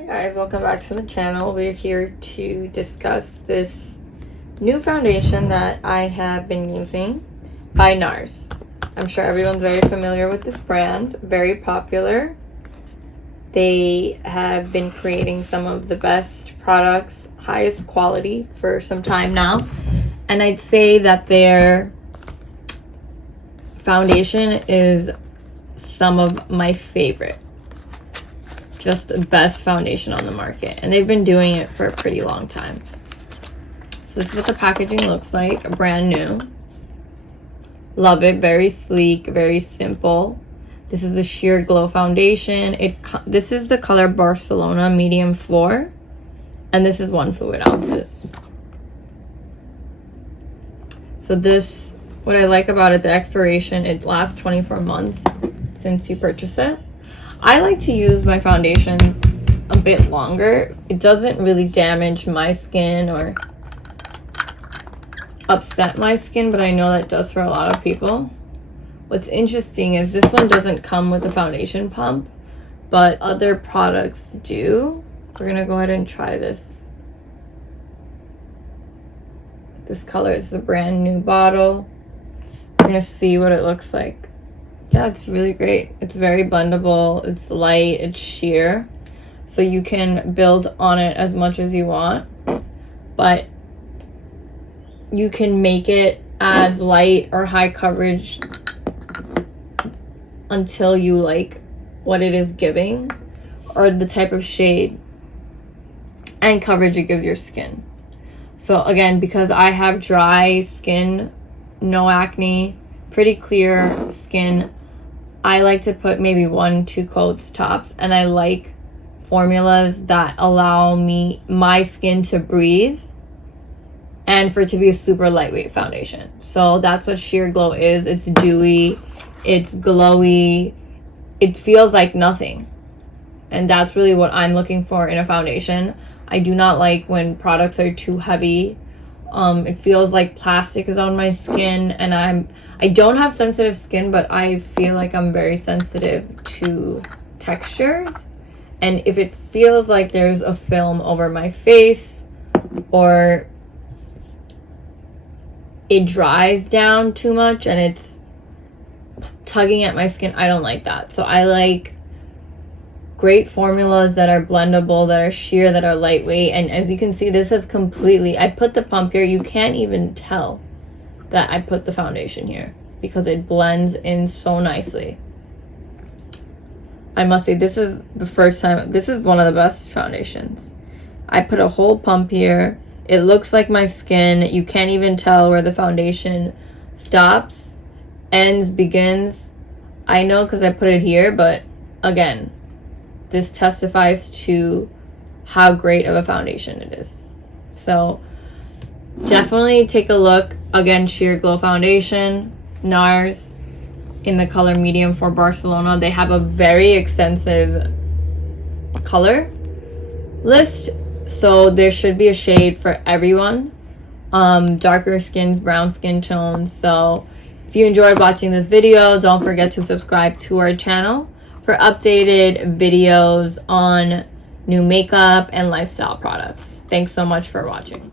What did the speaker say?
Hi guys, welcome back to the channel. We're here to discuss this new foundation that I have been using by Nars. I'm sure everyone's very familiar with this brand, very popular. They have been creating some of the best products, highest quality for some time now. And I'd say that their foundation is some of my favorite. Just the best foundation on the market, and they've been doing it for a pretty long time. So this is what the packaging looks like, brand new. Love it, very sleek, very simple. This is the Sheer Glow foundation. This is the color Barcelona medium 4, and this is 1 fluid ounces. So this, what I like about it, the expiration, it lasts 24 months since you purchase it. I like to use my foundations a bit longer. It doesn't really damage my skin or upset my skin, but I know that does for a lot of people. What's interesting is this one doesn't come with a foundation pump, but other products do. We're gonna go ahead and try this. This color is a brand new bottle. We're gonna see what it looks like. Yeah, it's really great. It's very blendable. It's light. It's sheer. So you can build on it as much as you want. But you can make it as light or high coverage until you like what it is giving or the type of shade and coverage it gives your skin. So again, because I have dry skin, no acne, pretty clear skin, I like to put maybe 1-2 coats tops, and I like formulas that allow my skin to breathe and for it to be a super lightweight foundation. So that's what Sheer Glow is. It's dewy, it's glowy, it feels like nothing. And that's really what I'm looking for in a foundation. I do not like when products are too heavy. It feels like plastic is on my skin, and I don't have sensitive skin, but I feel like I'm very sensitive to textures. And if it feels like there's a film over my face or it dries down too much and it's tugging at my skin, I don't like that. So I like great formulas that are blendable, that are sheer, that are lightweight. And as you can see, this is completely, I put the pump here. You can't even tell that I put the foundation here because it blends in so nicely. I must say, this is the first time, this is one of the best foundations. I put a whole pump here. It looks like my skin. You can't even tell where the foundation stops, ends, begins. I know because I put it here, but again, this testifies to how great of a foundation it is. So definitely take a look. Again, Sheer Glow foundation, Nars, in the color medium for Barcelona. They have a very extensive color list, so there should be a shade for everyone. Darker skins, brown skin tones. So if you enjoyed watching this video, don't forget to subscribe to our channel for updated videos on new makeup and lifestyle products. Thanks so much for watching.